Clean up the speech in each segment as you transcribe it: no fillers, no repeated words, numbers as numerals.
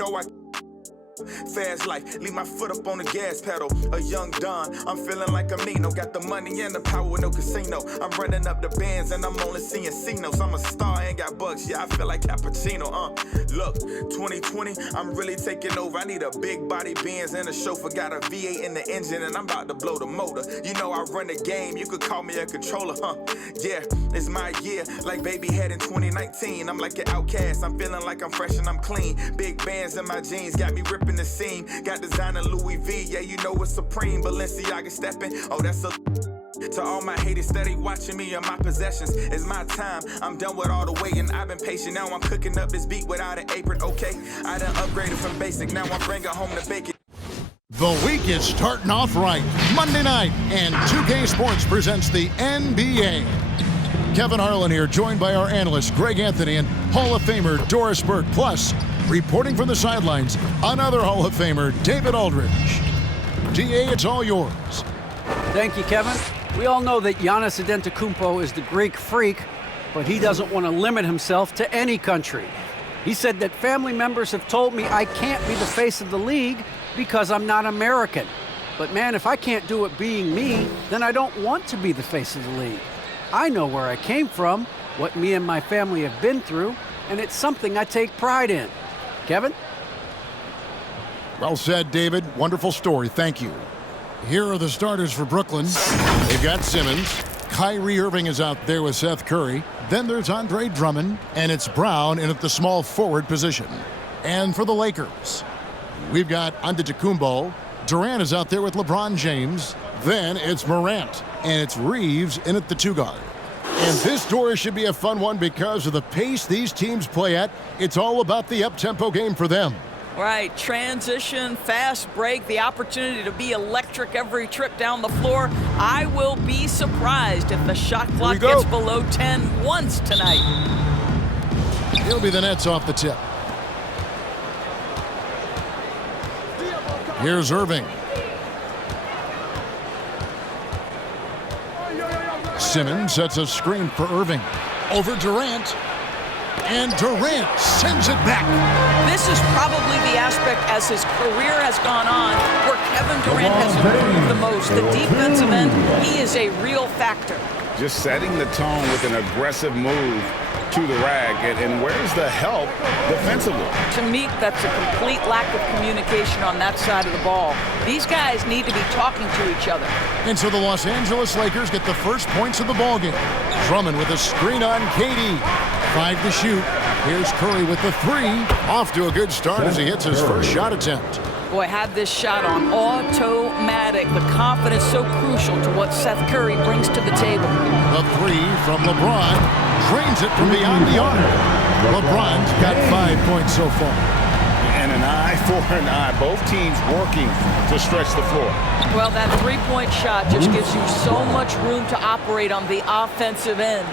know I fast life, leave my foot up on the gas pedal. A young Don, I'm feeling like a Nino. Got the money and the power with no casino. I'm running up the bands and I'm only seeing C-notes. I'm a star, ain't got bucks, yeah, I feel like Cappuccino. Look, 2020, I'm really taking over. I need a big body Benz and a chauffeur. Got a V8 in the engine and I'm about to blow the motor. You know I run the game, you could call me a controller, Yeah, it's my year, like baby had in 2019. I'm like an outcast, I'm feeling like I'm fresh and I'm clean. Big bands in my jeans, got me ripping the seam. Got designer Louis V, yeah, you know it's supreme. Balenciaga stepping, oh, that's a... To all my haters steady watching me and my possessions. It's my time, I'm done with all the waiting. I've been patient, now I'm cooking up this beat without an apron, okay? I done upgraded from basic, now I'm bringing home the bacon. The week is starting off right. Monday night, and 2K Sports presents the NBA. Kevin Harlan here, joined by our analyst Greg Anthony and Hall of Famer Doris Burke. Plus, reporting from the sidelines, another Hall of Famer, David Aldridge. DA, it's all yours. Thank you, Kevin. We all know that Giannis Antetokounmpo is the Greek freak, but he doesn't want to limit himself to any country. He said that family members have told me I can't be the face of the league because I'm not American. But man, if I can't do it being me, then I don't want to be the face of the league. I know where I came from, what me and my family have been through, and it's something I take pride in. Kevin? Well said, David. Wonderful story. Thank you. Here are the starters for Brooklyn. They've got Simmons. Kyrie Irving is out there with Seth Curry. Then there's Andre Drummond, and it's Brown in at the small forward position. And for the Lakers, we've got Antetokounmpo. Durant is out there with LeBron James. Then it's Morant, and it's Reeves in at the two guard. And this Doris should be a fun one because of the pace these teams play at. It's all about the up-tempo game for them. Right, transition, fast break, the opportunity to be electric every trip down the floor. I will be surprised if the shot clock gets below 10 once tonight. He'll be the Nets off the tip. Here's Irving. Simmons sets a screen for Irving. Over Durant. And Durant sends it back. This is probably the aspect as his career has gone on where Kevin Durant has improved the most. The defensive end, he is a real factor. Just setting the tone with an aggressive move to the rack. And where's the help defensively? To me, that's a complete lack of communication on that side of the ball. These guys need to be talking to each other. And so the Los Angeles Lakers get the first points of the ballgame. Drummond with a screen on KD. 5 to shoot. Here's Curry with the 3. Off to a good start as he hits his first shot attempt. Boy, had this shot on automatic. The confidence so crucial to what Seth Curry brings to the table. The 3 from LeBron. Drains it from beyond the arc. LeBron's got 5 points so far. And an eye for an eye. Both teams working to stretch the floor. Well, that three-point shot just gives you so much room to operate on the offensive end.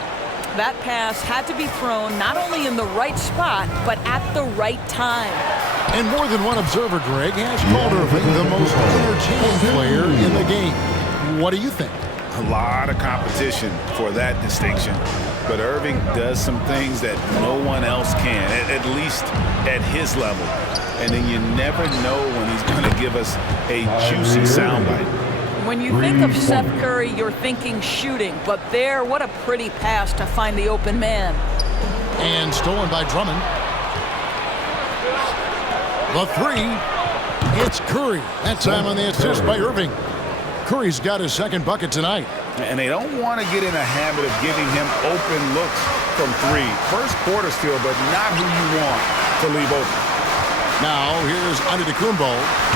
That pass had to be thrown not only in the right spot, but at the right time. And more than one observer, Greg, has called Irving the most entertaining player in the game. What do you think? A lot of competition for that distinction. But Irving does some things that no one else can, at least at his level. And then you never know when he's going to give us a juicy soundbite. When you think of Seth Curry, you're thinking shooting. But there, what a pretty pass to find the open man. And stolen by Drummond. The 3. It's Curry. That time on the assist by Irving. Curry's got his second bucket tonight. And they don't want to get in a habit of giving him open looks from 3. First quarter still, but not who you want to leave open. Now, here's Antetokounmpo,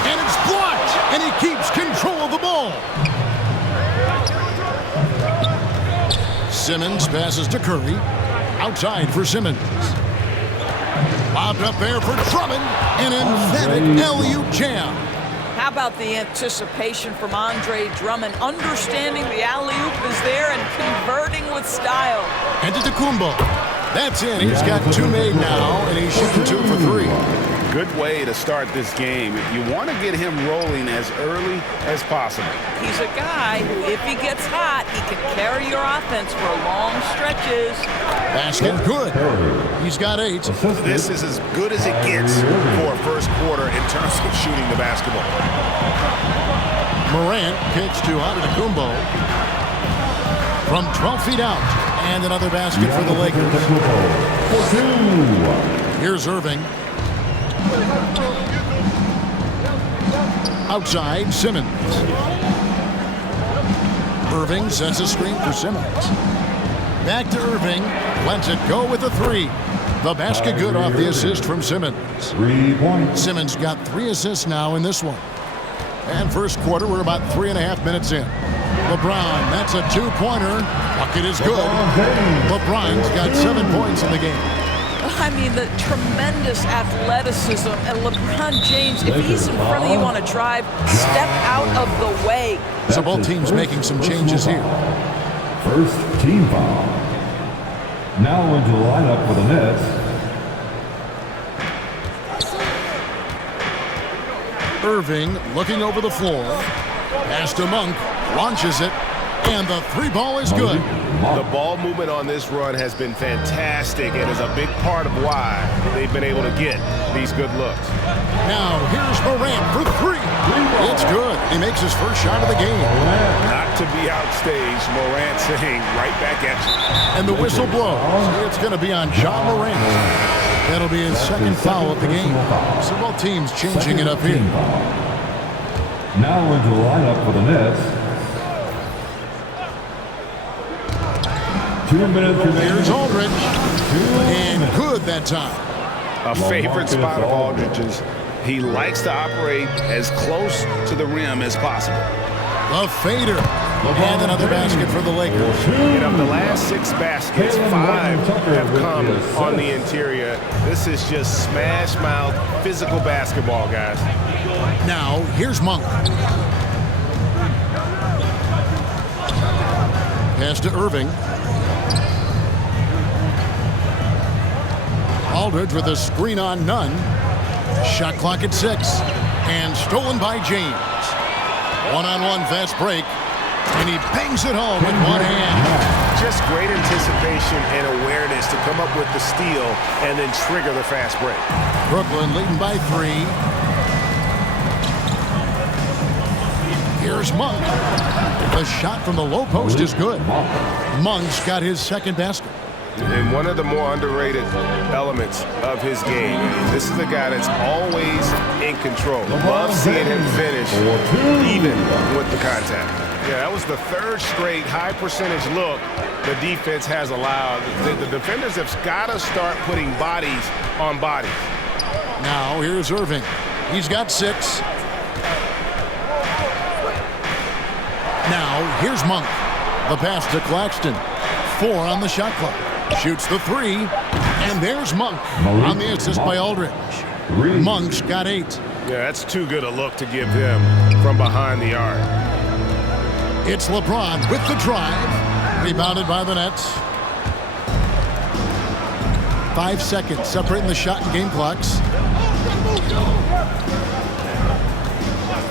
and it's blocked, and he keeps control of the ball. Simmons passes to Curry. Outside for Simmons. Lobbed up there for Drummond, an emphatic alley-oop jam. How about the anticipation from Andre Drummond, understanding the alley-oop is there and converting with style. Antetokounmpo. That's in. He's got 2 made now, and he's shooting 2 for 3. Good way to start this game. You want to get him rolling as early as possible. He's a guy who, if he gets hot, he can carry your offense for long stretches. Basket good. He's got 8. This is as good as it gets for a first quarter in terms of shooting the basketball. Morant kicks to Antetokounmpo from 12 feet out. And another basket for the Lakers. Here's Irving. Outside, Simmons. Irving sets a screen for Simmons. Back to Irving. Lets it go with a 3. The basket good off the assist from Simmons. 3 points. Simmons got 3 assists now in this one. And first quarter, we're about 3.5 minutes in. LeBron, that's a 2-pointer. Bucket is good. LeBron's got 7 points in the game. I mean, the tremendous athleticism. And LeBron James, if he's in front of you on a drive, step out of the way. So both teams making some changes here. First team foul. Now into the lineup for the Nets. Irving looking over the floor. Pass to Monk. Launches it. And the 3 ball is good. The ball movement on this run has been fantastic and is a big part of why they've been able to get these good looks. Now here's Morant for 3. It's good. He makes his first shot of the game. Not to be outstaged, Morant saying right back at you. And the whistle blows. It's going to be on Ja Morant. That'll be his second foul of the game. So both teams changing it up here. Now into the lineup for the Nets. 2 minutes remaining. Here's Aldridge. And good that time. A favorite spot of Aldridge's. He likes to operate as close to the rim as possible. The fader. And another basket for the Lakers. And of the last 6 baskets, 5 have come on the interior. This is just smash mouth physical basketball, guys. Now, here's Monk. Pass to Irving. Aldridge with a screen on none. Shot clock at 6. And stolen by James. One-on-one fast break. And he bangs it home with one hand. Just great anticipation and awareness to come up with the steal and then trigger the fast break. Brooklyn leading by 3. Here's Monk. The shot from the low post is good. Monk's got his second basket. And one of the more underrated elements of his game. This is a guy that's always in control. Love seeing him finish even with the contact. Yeah, that was the 3rd straight high percentage look the defense has allowed. The defenders have got to start putting bodies on bodies. Now here's Irving. He's got 6. Now here's Monk. The pass to Claxton. 4 on the shot clock. Shoots the 3. And there's Monk on the assist by Aldridge. Monk's got 8. Yeah, that's too good a look to give them from behind the arc. It's LeBron with the drive. Rebounded by the Nets. 5 seconds separating the shot and game clocks.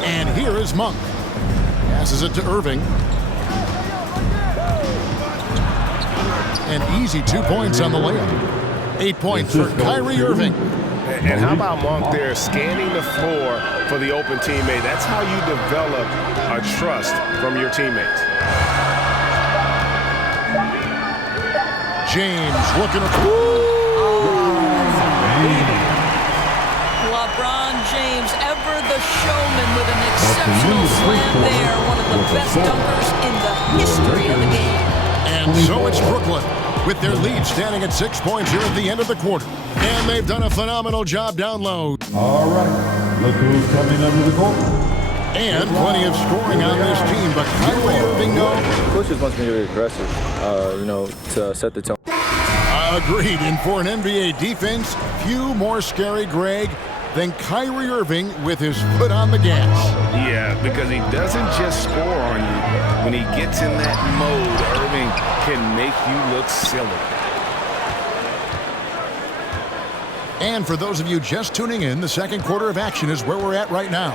And here is Monk. Passes it to Irving. An easy 2 points on the layup. 8 points for Kyrie Irving. And how about Monk there scanning the floor for the open teammate? That's how you develop a trust from your teammates. James looking at... LeBron James, ever the showman with an exceptional slam there. One of the best dunkers in the history of the game. And so it's Brooklyn with their lead standing at 6 points here at the end of the quarter. And they've done a phenomenal job down low. All right, look who's coming under the court. And plenty of scoring on this team, but Kyrie Irving, no. Coaches wants me to be aggressive, to set the tone. Agreed. And for an NBA defense, few more scary, Greg, than Kyrie Irving with his foot on the gas. Yeah, because he doesn't just score on you. When he gets in that mode, Irving can make you look silly. And for those of you just tuning in, the second quarter of action is where we're at right now.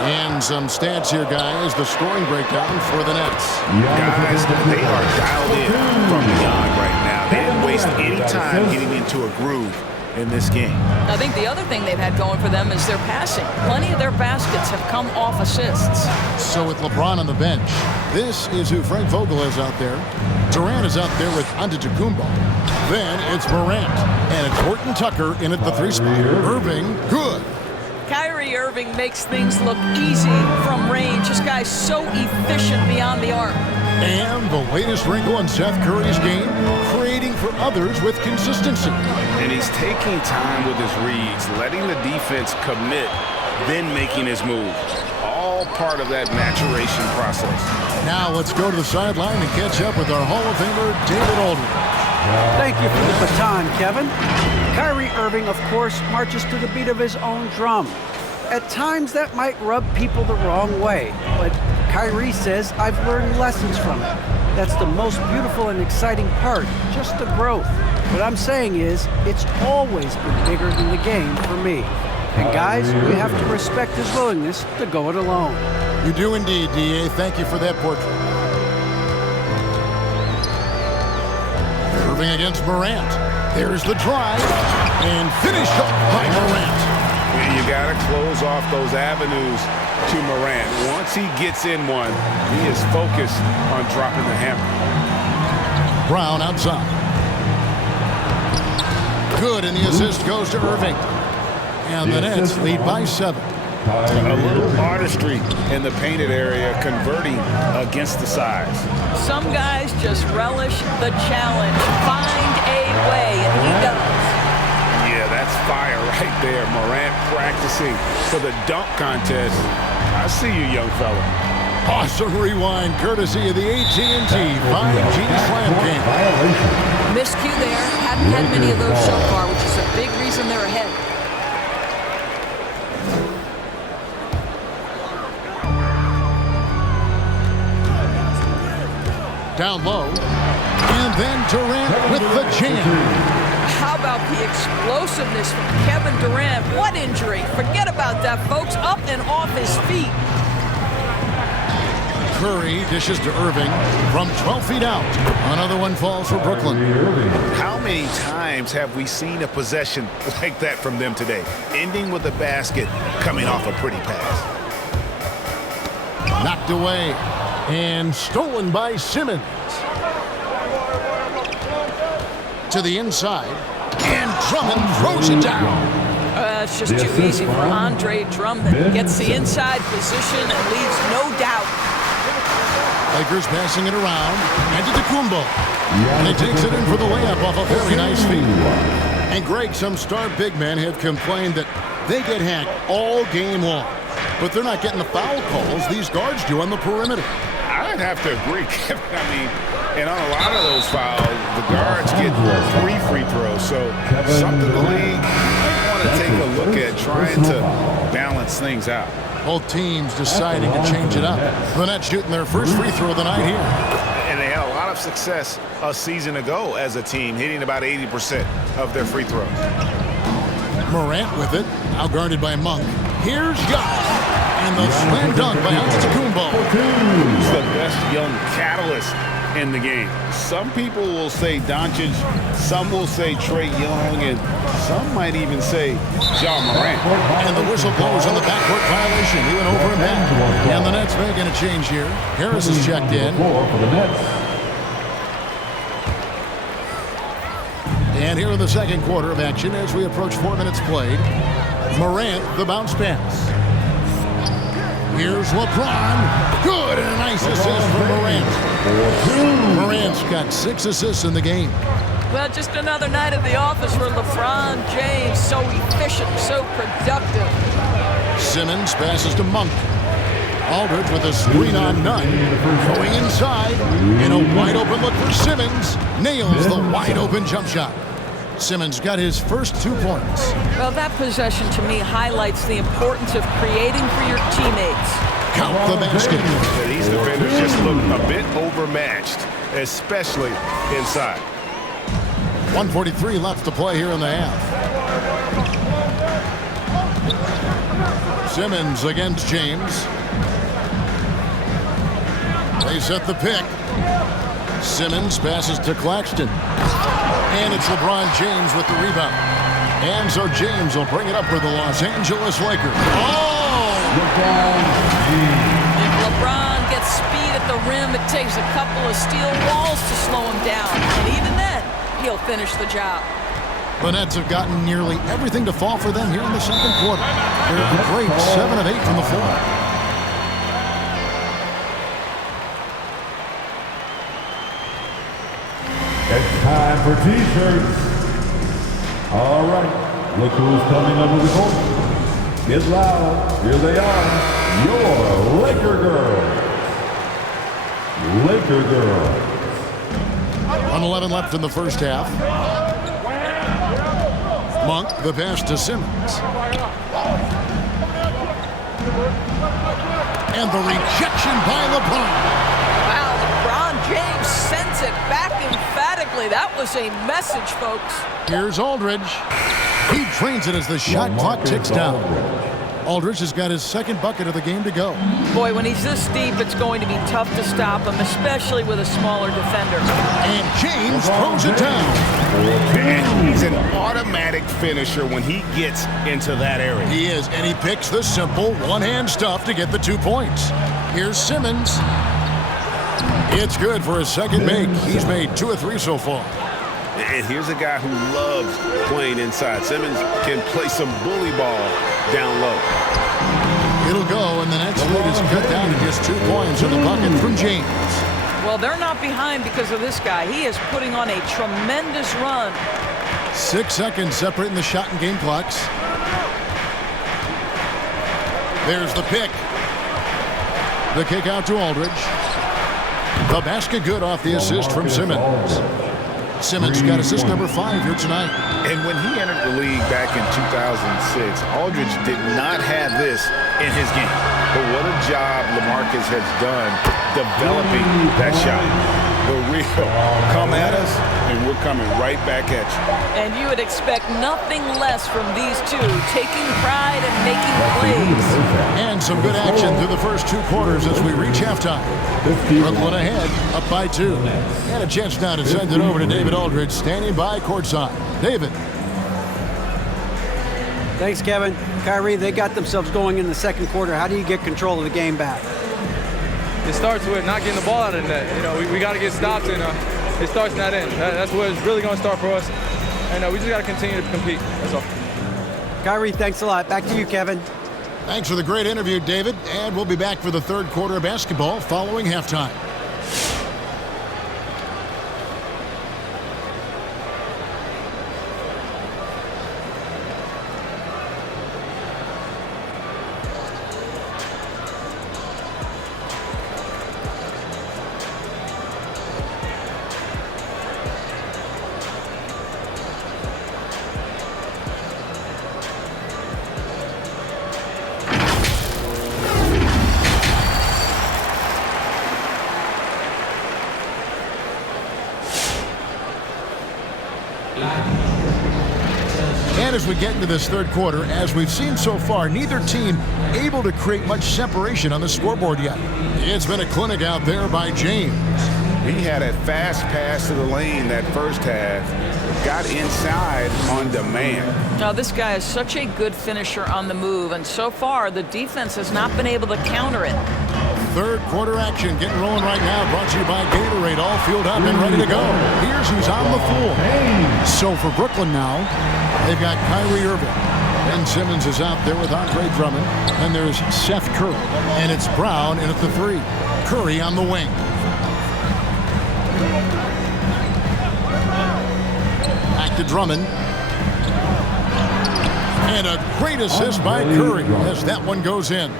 And some stats here, guys. The scoring breakdown for the Nets. Guys, they are dialed in from beyond right now. They didn't waste any time getting into a groove in this game. I think the other thing they've had going for them is their passing. Plenty of their baskets have come off assists. So with LeBron on the bench, this is who Frank Vogel is out there. Durant is out there with Antetokounmpo. Then it's Morant. And it's Horton Tucker in at the 3 spot. Irving, good. Kyrie Irving makes things look easy from range. This guy's so efficient beyond the arc. And the latest wrinkle in Seth Curry's game, creating for others with consistency. And he's taking time with his reads, letting the defense commit, then making his moves. All part of that maturation process. Now let's go to the sideline and catch up with our Hall of Famer, David Aldridge. Thank you for the baton, Kevin. Kyrie Irving, of course, marches to the beat of his own drum. At times, that might rub people the wrong way, but Kyrie says, I've learned lessons from it. That's the most beautiful and exciting part, just the growth. What I'm saying is, it's always been bigger than the game for me. And guys, we have to respect his willingness to go it alone. You do indeed, D.A. Thank you for that portrait. Irving against Morant. There's the drive, and finished up by Morant. You got to close off those avenues to Morant. Once he gets in one, he is focused on dropping the hammer. Brown outside. Good, and the assist goes to Irving. And the Nets lead by 7. A little artistry in the painted area, converting against the size. Some guys just relish the challenge. Find a way, and he does. Yeah, that's fire right there. Morant practicing for the dunk contest. I see you, young fella. Awesome rewind, courtesy of the AT&T 5G Slam game. Miscue there. Hadn't had many of those so far, which is a big reason they're ahead. Down low, and then Durant with the jam. How about the explosiveness from Kevin Durant? What injury? Forget about that, folks. Up and off his feet. Curry dishes to Irving from 12 feet out. Another one falls for Brooklyn. How many times have we seen a possession like that from them today? Ending with a basket, coming off a pretty pass. Knocked away and stolen by Simmons. To the inside, and Drummond throws it down. It's just too easy for Andre Drummond. Gets the inside position and leaves no doubt. Lakers passing it around. Antetokounmpo. And he takes it in for the layup off a very nice feed. And Greg, some star big men have complained that they get hacked all game long. But they're not getting the foul calls these guards do on the perimeter. I'd have to agree, Kevin. I mean, and on a lot of those fouls, the guards get 3 free throws. So something the league might want to take a look at, trying to balance things out. Both teams deciding to change it up. The Nets shooting their first free throw of the night here. And they had a lot of success a season ago as a team, hitting about 80% of their free throws. Morant with it, now guarded by Monk. Here's Giannis. And the slam dunk by Antetokounmpo. Who's the best young catalyst in the game? Some people will say Doncic, some will say Trae Young, and some might even say Ja Morant. And the whistle blows on the backcourt violation. He went over and back. And the Nets making a change here. Harris is checked in. And here in the second quarter of action as we approach 4 minutes played. Morant, the bounce pass. Here's LeBron. Good, and a nice assist from Morant. Morant's got 6 assists in the game. Well, just another night at the office for LeBron James. So efficient, so productive. Simmons passes to Monk. Aldridge with a screen on none. Going inside. In a wide open look for Simmons. Nails the wide open jump shot. Simmons got his first 2 points. Well, that possession to me highlights the importance of creating for your teammates. Count the basket. These defenders just look a bit overmatched, especially inside. 1:43 left to play here in the half. Simmons against James. They set the pick. Simmons passes to Claxton. And it's LeBron James with the rebound. And so James will bring it up for the Los Angeles Lakers. Oh! If LeBron gets speed at the rim, it takes a couple of steel walls to slow him down. And even then, he'll finish the job. The Nets have gotten nearly everything to fall for them here in the second quarter. They're a great 7 of 8 from the floor. It's time for T-shirts. All right, look who's coming under the court. Get loud. Here they are, your Laker girls. Laker girls. 1:11 left in the first half. Monk, the pass to Simmons. And the rejection by LeBron. Wow, LeBron James sends it back emphatically. That was a message, folks. Here's Aldridge. He drains it as the shot clock ticks down. Aldridge has got his second bucket of the game to go. Boy, when he's this deep, it's going to be tough to stop him, especially with a smaller defender. And James throws it down. And he's an automatic finisher when he gets into that area. He is, and he picks the simple one-hand stuff to get the 2 points. Here's Simmons. It's good for his second make. He's made 2 of 3 so far. And here's a guy who loves playing inside. Simmons can play some bully ball down low. It'll go, and the Nets lead is cut down to just 2 points in the bucket from James. Well, they're not behind because of this guy. He is putting on a tremendous run. 6 seconds separating the shot and game clocks. There's the pick. The kick out to Aldridge. The basket good off the assist from Simmons. Simmons got assist number 5 here tonight. And when he entered the league back in 2006, Aldridge did not have this in his game. But what a job LaMarcus has done developing that shot. The real come at us, and we're coming right back at you. And you would expect nothing less from these two, taking pride and making plays. And some good action through the first 2 quarters as we reach halftime. Brooklyn ahead, up by 2. And a chance now to send it over to David Aldridge, standing by courtside. David. Thanks, Kevin. Kyrie, they got themselves going in the second quarter. How do you get control of the game back? It starts with not getting the ball out of the net. You know, we got to get stops, and it starts in that end. That's where it's really going to start for us. And we just got to continue to compete. That's all. Kyrie, thanks a lot. Back to you, Kevin. Thanks for the great interview, David. And we'll be back for the third quarter of basketball following halftime. And as we get into this third quarter, as we've seen so far, neither team able to create much separation on the scoreboard yet. It's been a clinic out there by James. He had a fast pass to the lane that first half, got inside on demand. Now, this guy is such a good finisher on the move, and so far the defense has not been able to counter it. Third quarter action getting rolling right now, brought to you by Gatorade, all fueled up and ready to go. Here's who's on the floor. So for Brooklyn now, they've got Kyrie Irving. Ben Simmons is out there with Andre Drummond. And there's Seth Curry. And it's Brown in at the 3. Curry on the wing. Back to Drummond. And a great assist by Curry as that one goes in.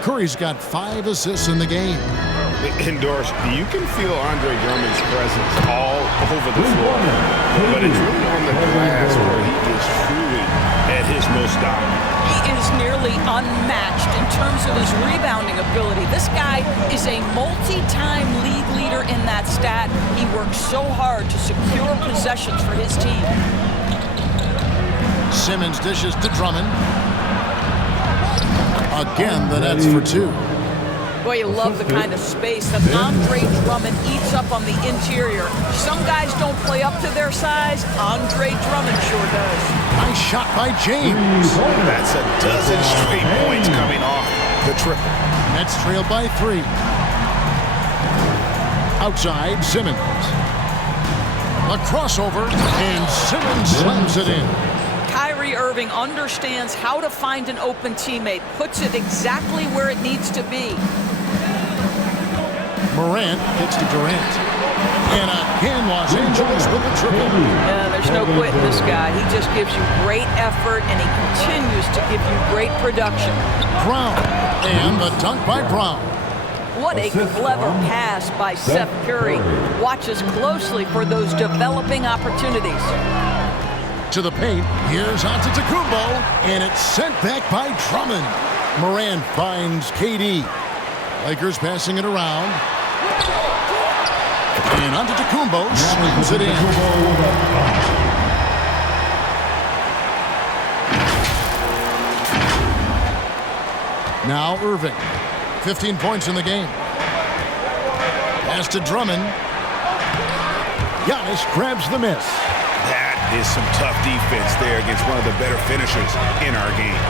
Curry's got 5 assists in the game. Endorse, you can feel Andre Drummond's presence all over the floor. But it's really on the glass where he is truly at his most dominant. He is nearly unmatched in terms of his rebounding ability. This guy is a multi-time league leader in that stat. He works so hard to secure possessions for his team. Simmons dishes to Drummond. Again, the Nets for two. Boy, you love the kind of space that Andre Drummond eats up on the interior. Some guys don't play up to their size. Andre Drummond sure does. Nice shot by James. That's a dozen straight points coming off the triple. Nets trail by 3. Outside, Simmons. A crossover, and Simmons slams it in. Kyrie Irving understands how to find an open teammate, puts it exactly where it needs to be. Morant gets to Durant. And again, Los Angeles with the triple. Yeah, there's no quitting this guy. He just gives you great effort, and he continues to give you great production. Brown. And the dunk by Brown. What a clever pass by Seth Curry. Watches closely for those developing opportunities. To the paint. Here's Antetokounmpo. And it's sent back by Drummond. Morant finds KD. Lakers passing it around. And Antetokounmpo slams it in. Now Irving. 15 points in the game. Pass to Drummond. Giannis grabs the miss. That is some tough defense there against one of the better finishers in our game.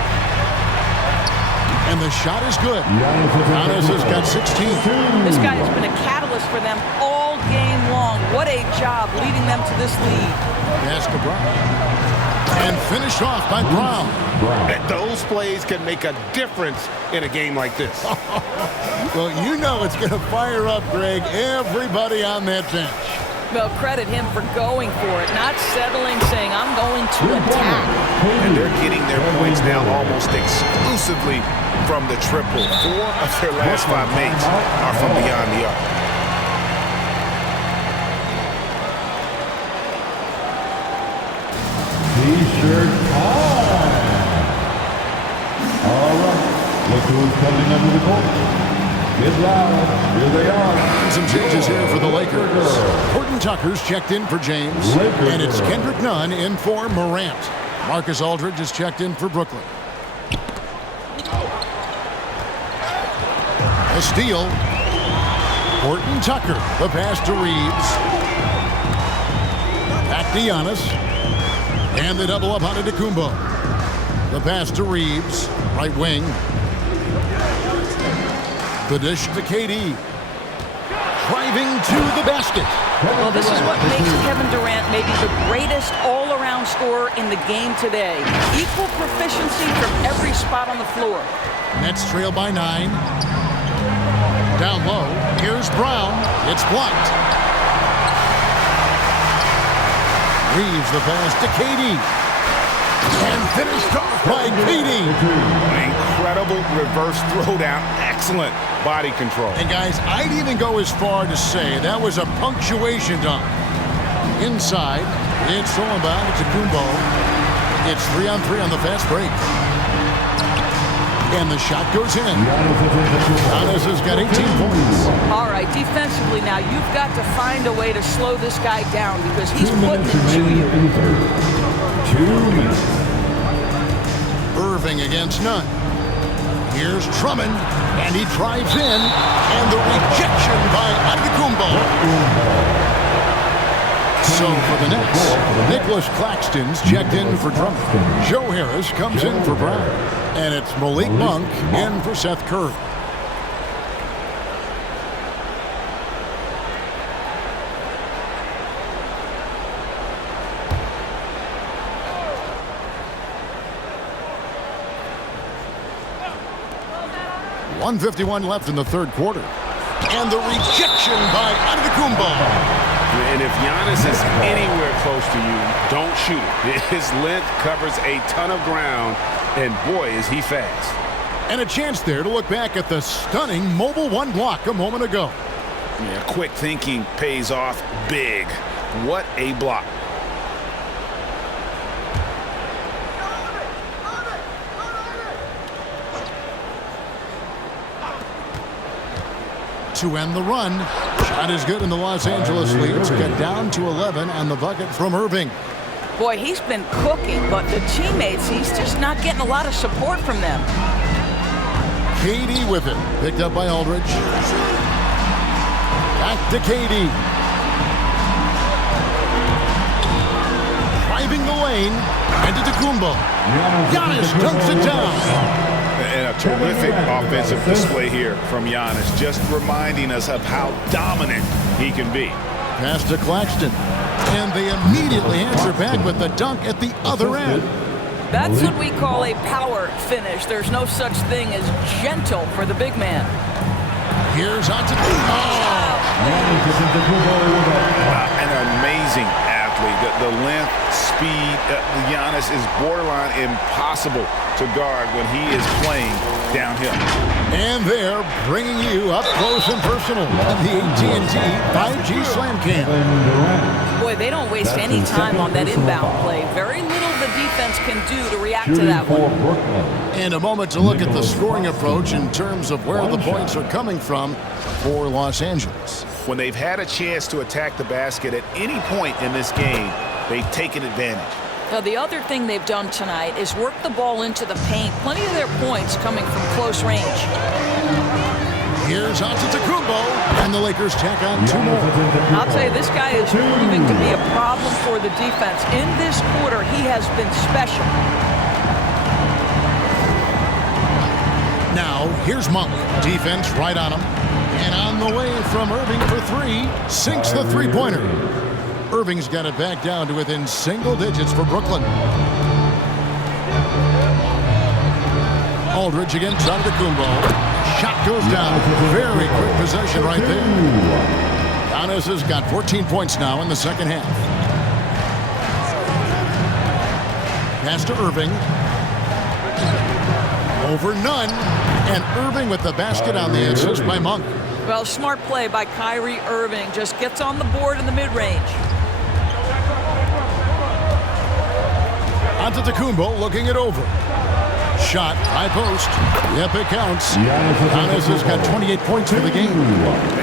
And the shot is good. Giannis has got 16. This guy has been a catalyst for them all game long. What a job leading them to this lead. Pass to Brown. And finished off by Brown. Those plays can make a difference in a game like this. Well, you know it's going to fire up, Greg, everybody on that bench. Well, credit him for going for it, not settling, saying, I'm going to attack. And they're getting their points now almost exclusively from the triple. 4 of their last 5 makes are from beyond the arc. T-shirt time. All right. Look who's coming under the court. Get loud. Here they are. Some changes here for the Lakers. Horton Tucker's checked in for James. And it's Kendrick Nunn in for Morant. Marcus Aldridge is checked in for Brooklyn. A steal. Horton Tucker. The pass to Reeves. Back to Giannis. And the double up on Antetokounmpo. The pass to Reeves. Right wing. The dish to KD. Driving to the basket. Well, this is what makes Kevin Durant maybe the greatest all-around scorer in the game today. Equal proficiency from every spot on the floor. Nets trail by 9. Down low. Here's Brown. It's blocked. Reeves the pass to KD. And finished off by KD. Incredible reverse throwdown. Excellent body control. And guys, I'd even go as far to say that was a punctuation dunk. Inside, it's thrown by Antetokounmpo. It's 3-on-3 on the fast break. And the shot goes in. Giannis has got 18 points. All right, defensively now, you've got to find a way to slow this guy down because he's putting it to you. 2 minutes. Irving against Nunn. Here's Drummond, and he drives in, and the rejection by Antetokounmpo. So for the Nets, Nicholas Claxton's checked in for Drummond. Joe Harris comes in for Brown. And it's Malik Monk in for Seth Curry. .151 left in the third quarter. And the rejection by Antetokounmpo. And if Giannis is anywhere close to you, don't shoot it. His length covers a ton of ground, and boy, is he fast. And a chance there to look back at the stunning Mobile One block a moment ago. Yeah, quick thinking pays off big. What a block. To end the run. Shot is good in the Los Angeles lead. It's got down to 11 and the bucket from Irving. Boy, he's been cooking, but the teammates, he's just not getting a lot of support from them. KD with it. Picked up by Aldridge. Back to KD. Driving the lane. And to Antetokounmpo. Giannis dunks it down. And a terrific offensive display here from Giannis, just reminding us of how dominant he can be. Pass to Claxton. And they immediately answer back with the dunk at the other end. That's what we call a power finish. There's no such thing as gentle for the big man. Here's Antetokounmpo. An amazing athlete. The length, speed, Giannis is borderline impossible to guard when he is playing downhill. And they're bringing you up close and personal at the AT&T 5G Slam Cam. Boy, they don't waste any time on that inbound play. Very little the defense can do to react to that one. And a moment to look at the scoring approach in terms of where the points are coming from for Los Angeles. When they've had a chance to attack the basket at any point in this game, they've taken advantage. Now, the other thing they've done tonight is work the ball into the paint. Plenty of their points coming from close range. Here's Antetokounmpo, and the Lakers tack on 2 more. I'll tell you, this guy is proving to be a problem for the defense. In this quarter, he has been special. Now, here's Monk. Defense right on him. And on the way from Irving for 3, sinks the three-pointer. Irving's got it back down to within single digits for Brooklyn. Aldridge against Antetokounmpo. Shot goes down. Very quick possession right there. Giannis has got 14 points now in the second half. Pass to Irving. Over none. And Irving with the basket on the assist by Monk. Well, smart play by Kyrie Irving. Just gets on the board in the mid-range. Antetokounmpo looking it over. Shot, high post. Yep, it counts. Giannis has got 28 points for the game.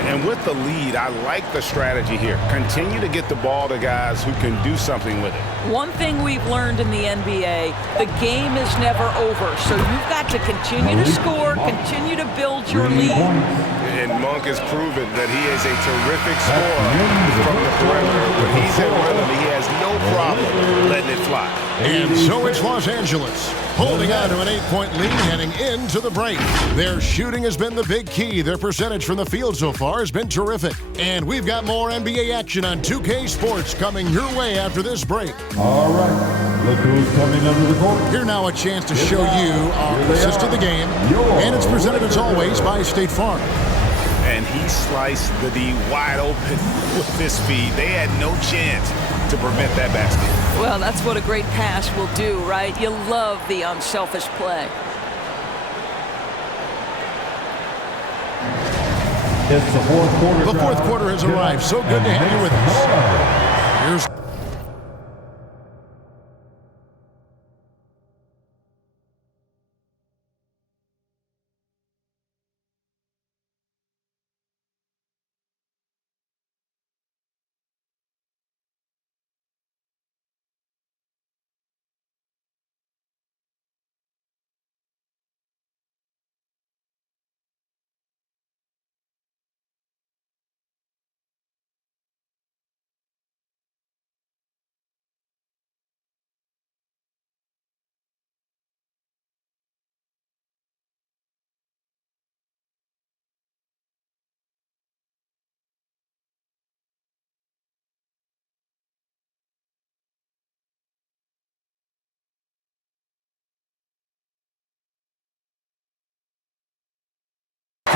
And with the lead, I like the strategy here. Continue to get the ball to guys who can do something with it. One thing we've learned in the NBA, the game is never over. So you've got to continue to score, continue to build your lead. And Monk has proven that he is a terrific scorer from the perimeter. When he's in rhythm, he has no problem letting it fly. And so it's Los Angeles, holding on to an 8-point lead heading into the break. Their shooting has been the big key. Their percentage from the field so far has been terrific. And we've got more NBA action on 2K Sports coming your way after this break. All right, look who's coming under the court. Here now a chance to show you our assist of the game. And it's presented as always by State Farm. And he sliced the D wide open with this feed. They had no chance to prevent that basket. Well, that's what a great pass will do, right? You love the unselfish play. It's the fourth quarter. The fourth quarter has arrived. So good to have you with us. Here's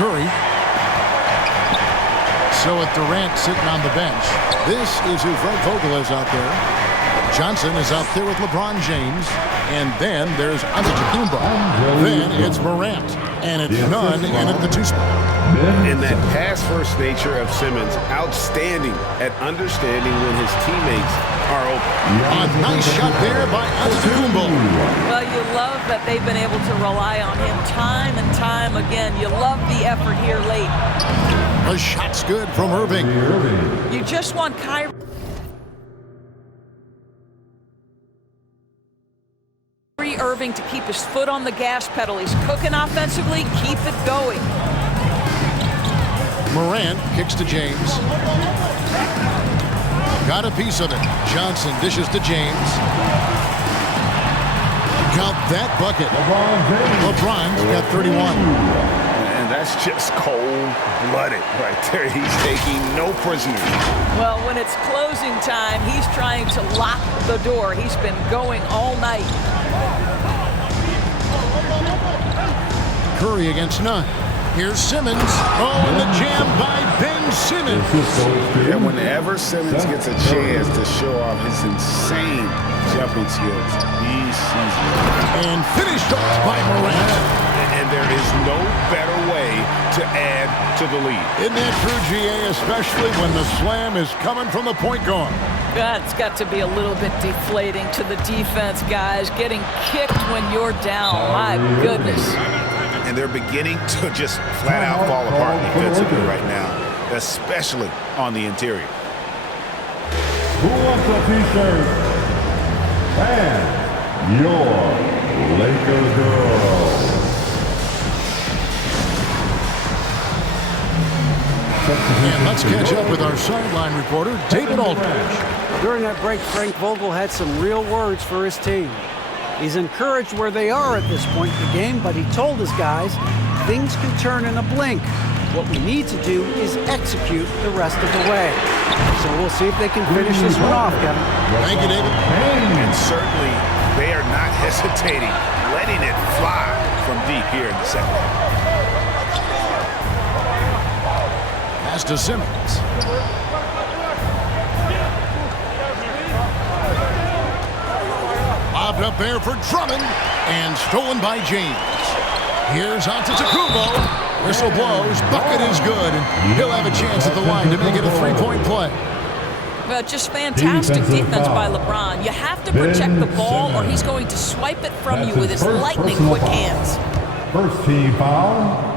Curry. So with Durant sitting on the bench, this is who Fred Vogel is out there. Johnson is out there with LeBron James. And then there's Antetokounmpo. Then it's Morant. And it's none in at the 2 spot. And that pass-first nature of Simmons, outstanding at understanding when his teammates are open. A nice shot there by Antetokounmpo. Well, you love that they've been able to rely on him time and time again. You love the effort here late. The shot's good from Irving. You just want Kyrie Irving to keep his foot on the gas pedal. He's cooking offensively. Keep it going. Morant kicks to James. Got a piece of it. Johnson dishes to James. Count that bucket. LeBron's got 31. And that's just cold-blooded right there. He's taking no prisoners. Well, when it's closing time, he's trying to lock the door. He's been going all night. Curry against none. Here's Simmons. Oh, and the jam by Ben Simmons. And whenever Simmons gets a chance to show off his insane jumping skills, he sees it. And finished off by Morant. And there is no better way to add to the lead. Isn't that true, GA, especially when the slam is coming from the point guard? That's got to be a little bit deflating to the defense, guys. Getting kicked when you're down. My goodness. And they're beginning to just flat out fall apart defensively right now, especially on the interior. Who wants a t-shirt? And your Laker girl. And let's catch up with our sideline reporter, David Aldridge. During that break, Frank Vogel had some real words for his team. He's encouraged where they are at this point in the game, but he told his guys things can turn in a blink. What we need to do is execute the rest of the way. So we'll see if they can finish this one off, Kevin. Thank you, David. And certainly they are not hesitating, letting it fly from deep here in the second half. Pass to Simmons. Lobbed up there for Drummond and stolen by James. Here's Antetokounmpo. Whistle blows. Bucket is good. And he'll have a chance at the line to make it a three-point play. Well, just fantastic defense by LeBron. You have to protect the ball or he's going to swipe it from you with his lightning-quick hands. First team foul.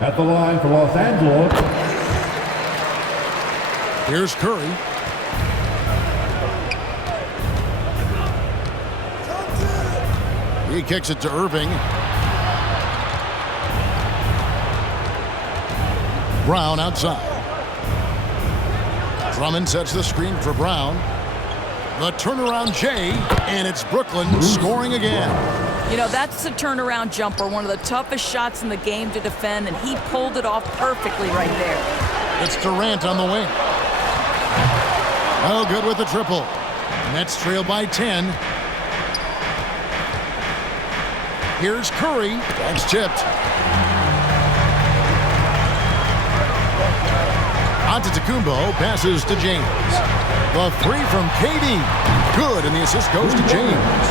At the line for Los Angeles. Here's Curry. He kicks it to Irving. Brown outside. Drummond sets the screen for Brown. The turnaround Jay, and it's Brooklyn scoring again. You know, that's the turnaround jumper, one of the toughest shots in the game to defend, and he pulled it off perfectly right there. It's Durant on the wing. Oh, good with the triple. Nets trail by 10. Here's Curry. That's tipped. Antetokounmpo passes to James. The three from KD. Good, and the assist goes to James.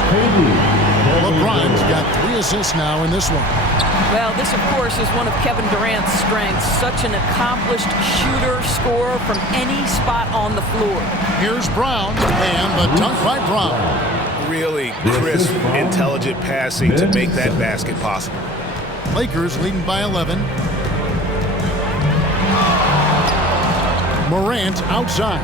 LeBron's got 3 assists now in this one. Well, this, of course, is one of Kevin Durant's strengths. Such an accomplished shooter, scorer from any spot on the floor. Here's Brown, and the dunk by Brown. Really crisp, intelligent passing to make that basket possible. Lakers leading by 11. Morant outside.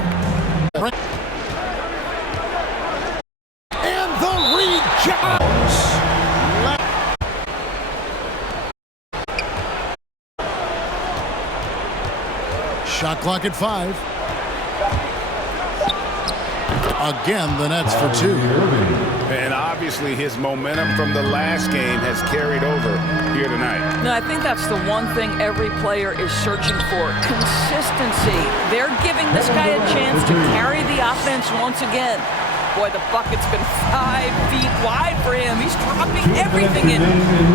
And the reject. Shot clock at 5. Again, the Nets for 2. And obviously his momentum from the last game has carried over here tonight. No, I think that's the one thing every player is searching for. Consistency. They're giving this guy a chance to carry the offense once again. Boy, the bucket's been 5 feet wide for him. He's dropping everything in.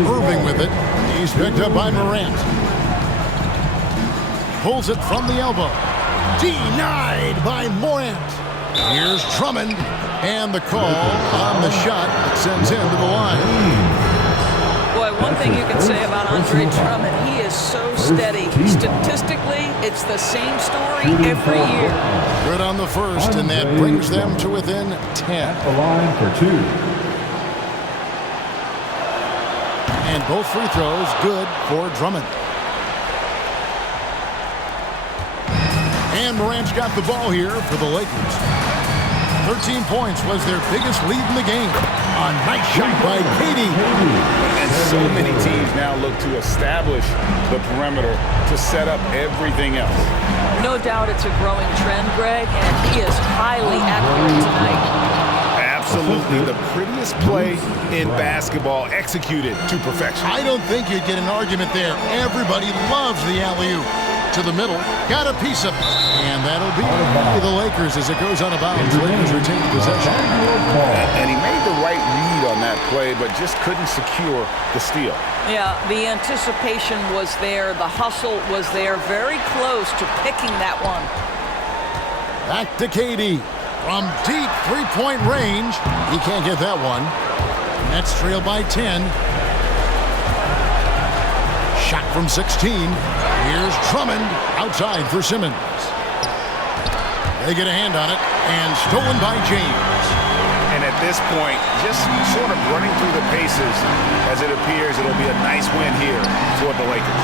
Irving with it. He's picked up by Morant. Pulls it from the elbow. Denied by Morant. Here's Drummond, and the call on the shot that sends him to the line. Boy, one thing you can say about Andre Drummond, he is so steady. Statistically, it's the same story every year. Good on the first, and that brings them to within 10. The line for 2. And both free throws good for Drummond. And Morant's got the ball here for the Lakers. 13 points was their biggest lead in the game. A nice shot by Katie. And so many teams now look to establish the perimeter to set up everything else. No doubt it's a growing trend, Greg, and he is highly accurate tonight. Absolutely the prettiest play in basketball, executed to perfection. I don't think you'd get an argument there. Everybody loves the alley-oop. To the middle, got a piece of it. And that'll be the Lakers as it goes out of bounds. Lakers retain possession. And he made the right read on that play, but just couldn't secure the steal. Yeah, the anticipation was there. The hustle was there. Very close to picking that one. Back to Katie. From deep three-point range. He can't get that one. Nets trail by 10. Shot from 16. Here's Drummond outside for Simmons. They get a hand on it, and stolen by James. And at this point, just sort of running through the paces, as it appears it'll be a nice win here toward the Lakers.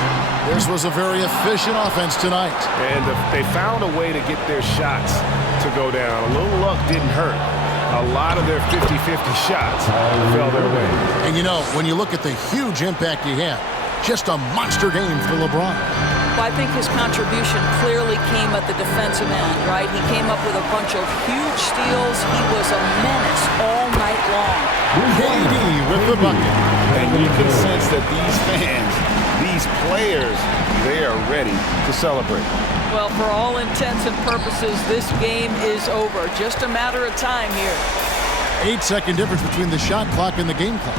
This was a very efficient offense tonight. And they found a way to get their shots to go down. A little luck didn't hurt. A lot of their 50-50 shots fell their way. And you know, when you look at the huge impact he had, just a monster game for LeBron. Well, I think his contribution clearly came at the defensive end, right? He came up with a bunch of huge steals. He was a menace all night long. KD with the bucket. And you can sense that these fans, these players, they are ready to celebrate. Well, for all intents and purposes, this game is over. Just a matter of time here. 8-second difference between the shot clock and the game clock.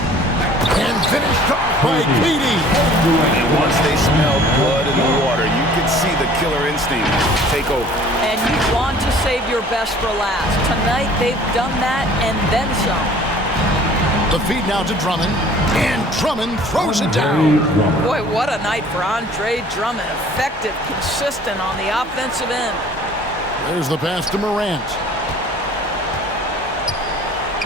And finished off by Katie. And once they smelled blood in the water, you could see the killer instinct take over. And you want to save your best for last. Tonight, they've done that and then some. The feed now to Drummond. And Drummond throws it down. Boy, what a night for Andre Drummond. Effective, consistent on the offensive end. There's the pass to Morant.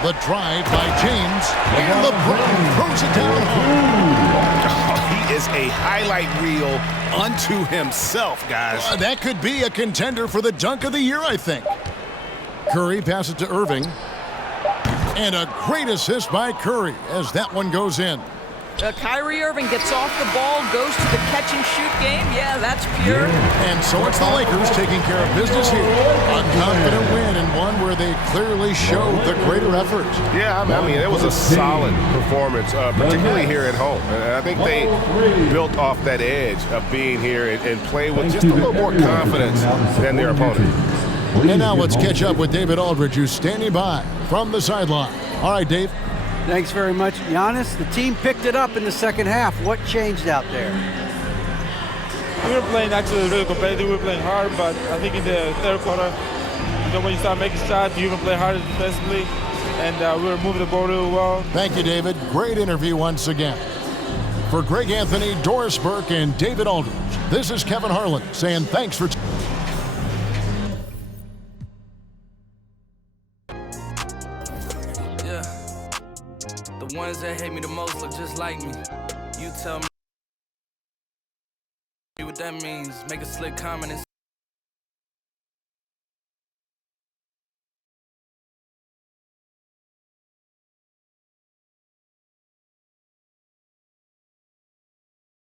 The drive by James, and LeBron throws it down home. He is a highlight reel unto himself, guys. That could be a contender for the dunk of the year, I think. Curry passes to Irving. And a great assist by Curry as that one goes in. Kyrie Irving gets off the ball, goes to the catch-and-shoot game. Yeah, that's pure. And so it's the Lakers taking care of business here. A confident win and one where they clearly showed the greater effort. Yeah, I mean, it was a solid performance, particularly here at home. And I think they built off that edge of being here and play with just a little more confidence than their opponent. And now let's catch up with David Aldridge, who's standing by from the sideline. All right, Dave. Thanks very much, Giannis. The team picked it up in the second half. What changed out there? We were playing actually really competitive. We were playing hard, but I think in the third quarter, when you start making shots, you can play harder defensively, and we were moving the ball really well. Thank you, David. Great interview once again. For Greg Anthony, Doris Burke, and David Aldridge, this is Kevin Harlan saying thanks for... The ones that hate me the most look just like me. You tell me what that means. Make a slick comment and